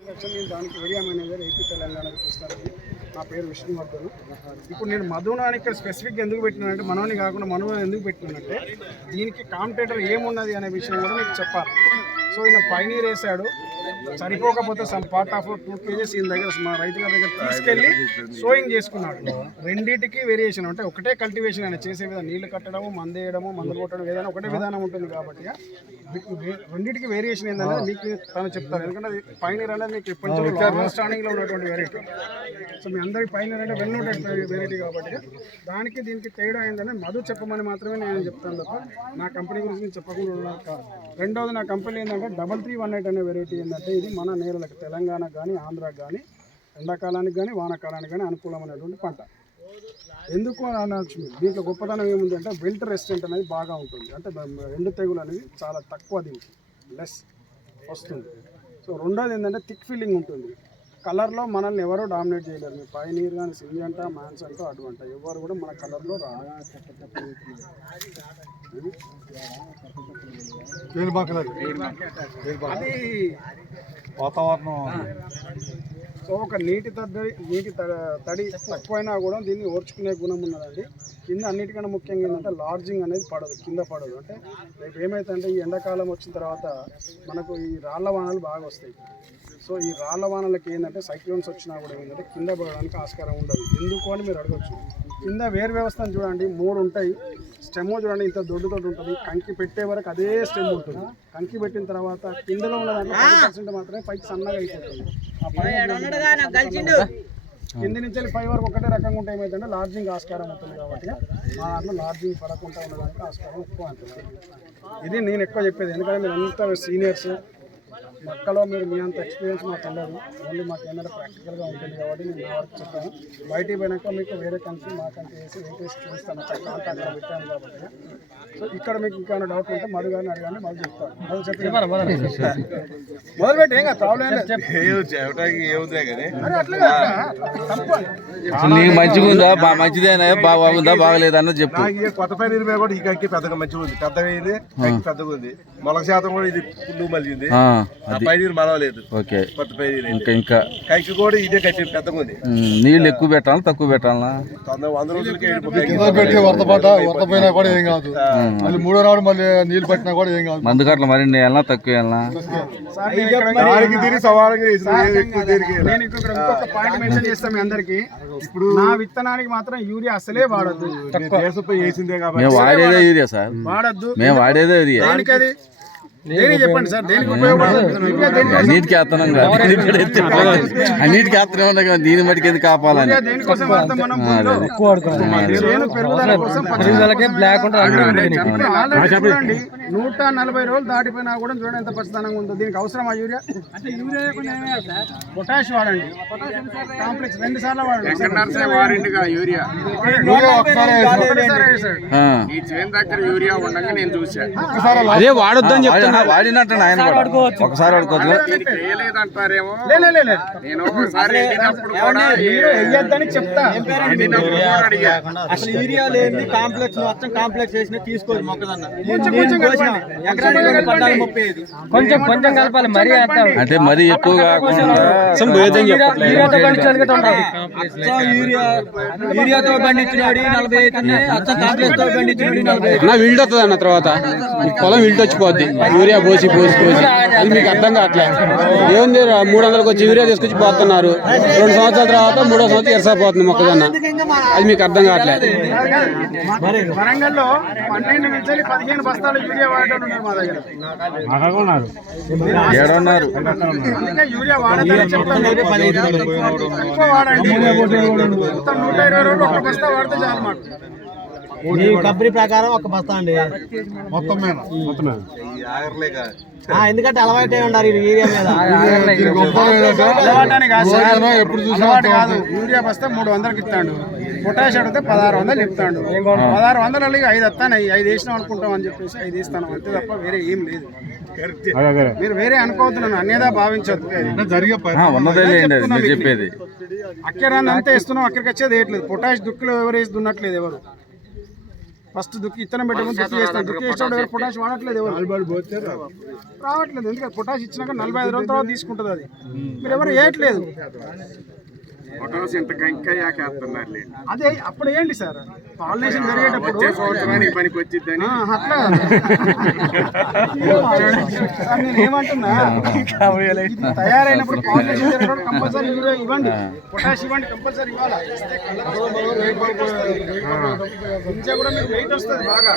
Actually దానికి area manager AP తెలంగాణకి చూస్తానండి నా పేరు విష్ణువర్ధన్. ఇప్పుడు నేను మధునాని ఇక్కడ స్పెసిఫిక్గా ఎందుకు పెట్టినానంటే మనోని కాకుండా మనోని ఎందుకు పెట్టినానంటే దీనికి కాంపిటేటర్ ఏమున్నది అనే విషయం కూడా మీకు చెప్పాలి. సో ఈయన పైనీర్ వేసాడు సరిపోకపోతే some part of two cages ఈయన దగ్గర మా రైతు గారి దగ్గర తీసుకెళ్ళి సోయింగ్ చేసుకున్నాడు. రెండింటికి వేరియేషన్ అంటే ఒకటే కల్టివేషన్ ఆయన చేసే విధానం నీళ్ళు కట్టడము మందేయడము మందులు కొట్టడం ఏదైనా ఒకటే విధానం ఉంటుంది కాబట్టి రెండింటికి వేరియేషన్ ఏంటనేది మీకు తను చెప్తారు. ఎందుకంటే అది పైనీర్ అనేది మీకు ఇప్పటి నుంచి స్టాండింగ్లో ఉన్నటువంటి వెరైటీ సో మీ అందరికి పైనీర్ అంటే వెల్ నోటెడ్ వెరైటీ కాబట్టి దానికి దీనికి తేడా ఏంటంటే మధు చెప్పమని మాత్రమే నేను చెప్తాను తప్ప నా కంపెనీ గురించి నేను చెప్పకుండా కాదు రెండవది నా కంపెనీ ఏంటంటే డబల్ త్రీ వన్ ఎయిట్ అనే వెరైటీ ఏంటంటే ఇది మన నేలలకు తెలంగాణకు కానీ ఆంధ్ర కానీ ఎండాకాలానికి కానీ వానాకాలానికి కానీ అనుకూలమైనటువంటి పంట. ఎందుకు అని అనొచ్చు దీంట్లో గొప్పతనం ఏముంది అంటే విల్టర్ రెసిస్టెంట్ అనేది బాగా ఉంటుంది. అంటే ఎండు తెగులు అనేది చాలా తక్కువ దీనికి లెస్ వస్తుంది. సో రెండోది ఏంటంటే థిక్ ఫీలింగ్ ఉంటుంది. కలర్లో మనల్ని ఎవరూ డామినేట్ చేయలేరు. మీ పైనీర్ కానీ సింజంట మ్యాన్స్ అంటూ అటువంటి ఎవరు కూడా మన కలర్లో రా అది. వాతావరణం సో ఒక నీటి తడి నీటి తడి తక్కువైనా కూడా దీన్ని ఓర్చుకునే గుణం ఉన్నదండి. కింద అన్నిటికన్నా ముఖ్యంగా ఏంటంటే లార్జింగ్ అనేది పడదు కింద పడదు. అంటే రేపు ఏమైతుందంటే ఈ ఎండాకాలం వచ్చిన తర్వాత మనకు ఈ రాళ్ళ వానలు బాగా వస్తాయి. సో ఈ రాళ్ళ వానలకి ఏంటంటే సైక్లోన్స్ వచ్చినా కూడా ఏంటంటే కింద పడడానికి ఆస్కారం ఉండదు. ఎందుకు అని మీరు అడగచ్చు. కింద వేరు వ్యవస్థను చూడండి మూడు ఉంటాయి. స్టెమ్ చూడండి ఇంత దొడ్డుతో ఉంటుంది. కంకి పెట్టే వరకు అదే స్టెమ్ ఉంటుంది. కంకి పెట్టిన తర్వాత కిందలో ఉన్న దాంట్లో మాత్రమే పైకి సన్నగా అయిపోతుంది. కింది నుంచి వెళ్ళి పై వరకు ఒకటే రకంగా ఉంటే ఏమైందంటే లార్జింగ్ ఆస్కారం ఉంటుంది కాబట్టి మా దాంట్లో లార్జింగ్ పడకుండా ఉండడానికి ఆస్కారం ఎక్కువ ఉంటుంది ఇది నేను ఎక్కువ చెప్పేది. ఎందుకంటే మీరు అంతా సీనియర్స్ మక్కలో మీరు మీ అంత ఎక్స్పీరియన్స్ మాకు ఉండదు. ఓన్లీ మాకు ఏంటంటే ప్రాక్టికల్గా ఉంటుంది కాబట్టి నేను నా వరకు చెప్పాను. బయటికి పోయినాక మీకు వేరే కంపెనీ మా వేసి వెయిటేసి చూస్తాను అక్కడ కాంటాక్ట్ అక్కడ పెట్టాను కాబట్టి. సో ఇక్కడ మీకు ఇంకా డౌట్ ఉంటే మధు గారిని అడగండి మధు చెప్తాను మధు చెప్పి మొదలు పెట్టి ఏం ప్రాబ్లం కానీ? నీకు మంచిగా ఉందా? బాగా మంచిదేనా బాగా బాగుందా బాగలేదన్న చెప్పు. నాకు ఈ కొత్త పైన ఇరవై కూడా ఈ కంకి పెద్దగా మంచిగా ఉంది. పెద్దగా అయింది పెద్దగా ఉంది. మొలక శాతం కూడా ఇది పుల్లు మలిగింది పైన మరవలేదు. ఓకే. కొత్త ఇంకా ఇంకా కంకి కూడా ఇదే కట్టి పెద్దగా ఉంది. నీళ్ళు ఎక్కువ పెట్టాలా తక్కువ పెట్టాలా? వంద వంద రోజులకి పెట్టి వరద పడ్డ వరద పోయినా కూడా ఏం కాదు. మళ్ళీ మూడో నాడు మళ్ళీ నీళ్ళు పట్టినా కూడా ఏం కాదు. మందు కట్ల మరి వేయాలా తక్కువ సవాలుగా నేను ఇంకొక పాయింట్ మెన్షన్ చేస్తాం మీ అందరికి. ఇప్పుడు నా విత్తనానికి మాత్రం యూరియా అసలే వాడద్దు. వాడేదే యూరియా సార్. వాడద్దు. మేము వాడేదే యూరియా. చెప్పండి సార్? దేనికి ఉపయోగపడుతుంది అన్నిటికీ వేస్తున్నాం కదా అన్నిటికీ ఉన్నాం కదా దీని మటుకు ఎందుకు కాపాలని పెరుగుదల కోసం బ్లాక్ చూడండి. నూట నలభై రోజులు దాటిపోయినా కూడా చూడండి ఎంత పచ్చదనంగా ఉందో. దీనికి అవసరం ఆ యూరియా పొటాష్ వాడండి. కాంప్లెక్స్ రెండు సార్లు వాడండి. అదే వాడొద్దని చెప్తున్నా. వాడినట్టు ఆయన ఒకసారి వాడుకోవచ్చు. చెప్తా. అసలు యూరియా లేని కాంప్లెక్స్ మొత్తం కాంప్లెక్స్ వేసిన తీసుకోదు మొక్కదన్న కొంచెం కొంచెం కలపాలి మరీ అంటే మరీ ఎక్కువ కాకుండా యూరియాతో పండించినాడు నలభై వస్తుంది అన్న తర్వాత. పొలం విల్ట్ వచ్చిపోద్ది. యూరియా పోసి పోసి పోసి. అది మీకు అర్థం కావట్లే. ఏముంది మూడు వందలకు వచ్చి యూరియా తీసుకొచ్చి పోతున్నారు. రెండు సంవత్సరాల తర్వాత మూడో సంవత్సరం ఎరసపోతుంది మొక్కజొన్న. అది మీకు అర్థం కావట్లే. వరంగల్లో పన్నెండు నుంచి పదిహేను బస్తాలు యూరియా వాడటం ఉన్నారు మా దగ్గర. ఏడున్నారు. అందుకే యూరియా వాడతారని చెప్తాను ఎక్కువ వాడండి. మొత్తం నూట ఇరవై రోజులు ఒక బస్తా వాడితే చాలు మాకు. ఈ కంపెనీ ప్రకారం ఒక బస్తా అండి. మొత్తం మీద మొత్తం మీద ఆగర్లేక ఆ, ఎందుకంటే అలవాటు అయి ఉండాలి యూరియా మీద. అలవాటు కాదు. యూరియా బస్తా మూడు వందలకి ఇస్తాడు. పొటాష్ అడిగితే పదహారు వందలు ఇస్తాడు పదహారు వందలు అడిగి ఐదు వస్తాను ఐదు వేసినాం అనుకుంటాం అని చెప్పేసి ఐదు ఇస్తాను అంతే తప్ప వేరే ఏం లేదు. మీరు వేరే అనుకోవద్దు అది మీరు చెప్పేది. అక్కరాన్ని అంతా ఇస్తున్నాం అక్కడికి వచ్చేది వేయట్లేదు పొటాష్ దుక్కులు ఎవరు వేసి దున్నట్లేదు ఎవరు. ఫస్ట్ దుక్కి ఇత్తనం పెట్టమని దుక్కి చేస్తాను. దుక్కి చేసినప్పుడు ఎవరు పొటాష్ వాడట్లేదు ఎవరు? రావట్లేదు. ఎందుకంటే పొటాష్ ఇచ్చినాక నలభై ఐదు రోజుల తర్వాత తీసుకుంటుంది అది. మీరు ఎవరు వేయట్లేదు. పొటాస్ ఇంత కంకయ్యాక వేస్తున్నారు అదే అప్పుడు ఏంటి సార్? పాలినేషన్ జరిగేటప్పుడు వచ్చే సంవత్సరానికి పనికి వచ్చిద్దని అట్లా. నేను ఏమంటున్నా? తయారైనప్పుడు పాలినేషన్ జరిగినప్పుడు కంపల్సరీ ఇవ్వండి. పొటాష్ ఇవ్వండి కంపల్సరీ ఇవ్వాలి. గింజ కూడా మీకు వెయిట్ వస్తుంది బాగా.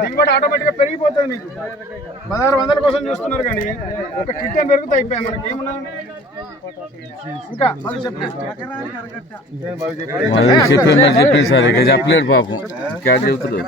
దిగుబడి ఆటోమేటిక్గా పెరిగిపోతుంది మీకు. పదహారు వందల కోసం చూస్తున్నారు కానీ ఒక కిట్ పెరుగుతా అయిపోయాయి మనకి ఏమన్నా ఇంకా మళ్ళీ చెప్పండి. చెప్పేసారు ఇక చెప్పలేడు పాపం. క్యాట్ చెబుతున్నాడు.